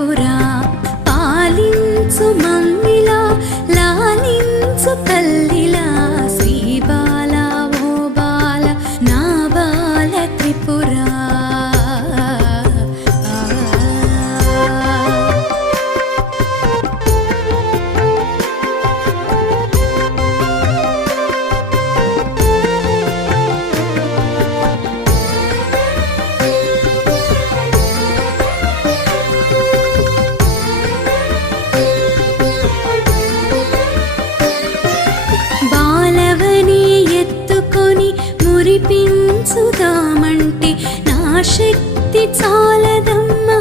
త్రిపుర పాలించు మమ్మిలా లాలించు తల్లిలా శ్రీ బాల ఓ బాల నా బాల త్రిపుర మురిపించుదామంటే నా శక్తి చాలదమ్మా